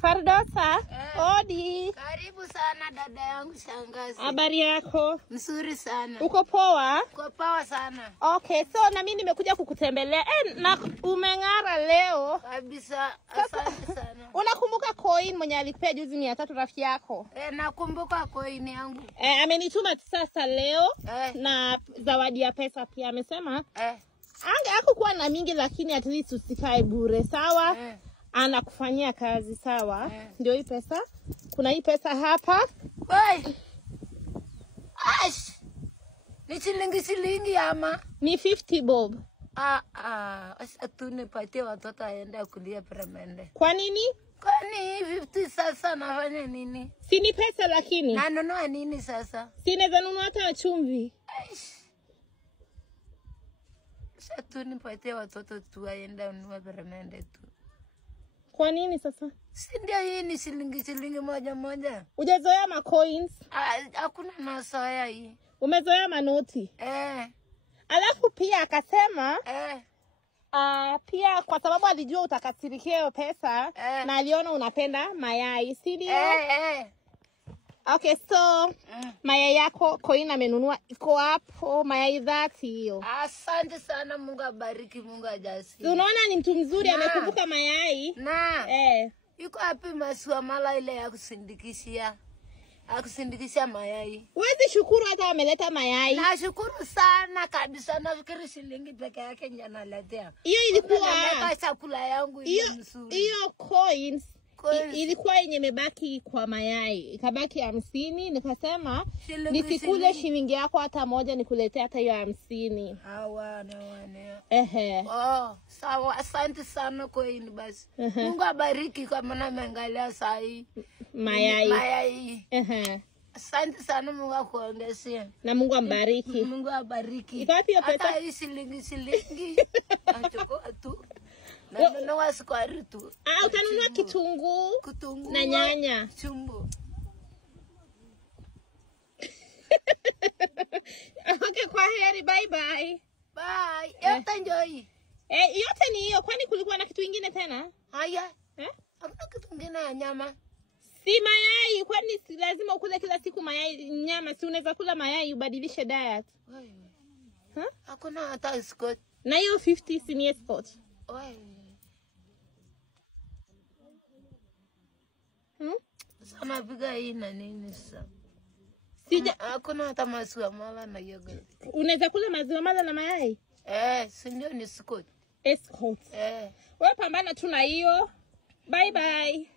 Fardosa, odi. Karibu sana dada yangu shangazi. Habari yako? Nzuri sana. Uko poa? Uko poa sana. Okay, so na mimi nimekuja kukutembelea. Na umeng'ara leo. Kabisa, asante sana. Unakumbuka coin mwenye alikupea juzi 300 rafiki yako? Nakumbuka coin yangu. Amenituma sasa leo na zawadi ya pesa pia. Amesema hakukuwa na mingi lakini at least usikae bure, sawa? Anakufanyia kazi, sawa? Ndio hii pesa. Kuna hii pesa hapa. Oi. Ash. Ni shilingi ama? Ni 50 bob. Tunipatie watoto aende kulia peremende. Kwa nini? Kwani 50 sasa nafanya nini? Si ni pesa lakini. Nanunua nini sasa? Sinaweza nunua hata chumvi. Tunipatie watoto tu aende kununua peremende tu. Kwa nini sasa? Si ndio hii ni shilingi moja. Hujazoea ma coins? Hakuna mazoea hii. Umezoea manoti? Alafu pia akasema pia kwa sababu alijua utakasirikia hiyo pesa na aliona unapenda mayai, si ndio? Okay, so mayai yako coin amenunua iko hapo, mayai 30 hiyo. Asante sana, Mungu abariki, Mungu ajazi. Unaona ni mtu mzuri, amekumbuka mayai. Yuko hapi masiwa mala ile ya kusindikishia. Akusindikishia mayai. Huwezi shukuru hata wameleta mayai. Nashukuru sana kabisa, nafikiri shilingi peke yake ndio naletea. Hiyo ilikuwa naleta chakula yangu ile mzuri. Hiyo coins ilikuwa yenye imebaki kwa mayai. Ikabaki 50, nikasema nisikule shilingi yako hata moja, nikuletea hata hiyo 50. Sawa, asante sana coin basi. Mungu abariki kwa maana mengalia sahi mayai. Asante sana, Mungu akuongezee. Na Mungu ambariki. Mungu abariki. Iko wapi hiyo pesa? Hata hii shilingi. Nachukua tu. Nanunua sukari tu. Utanunua kitunguu na nyanya. Chumbo. Okay, kwa heri, bye. Bye. Yote enjoy. Yote ni hiyo, kwani kulikuwa na kitu kingine tena? Haya. Hakuna kitu kingine ya nyama. Si mayai, kwani si lazima ukule kila siku mayai nyama? Si unaweza kula mayai ubadilishe diet. Hakuna hata escort. Na hiyo 50 si ni escort. Sana piga hii na nini sasa? Hakuna hata maziwa mala na yogurt. Unaweza kula maziwa mala na mayai? Si ndio ni escort. Escort. Wewe pambana tu na hiyo. Bye. Bye.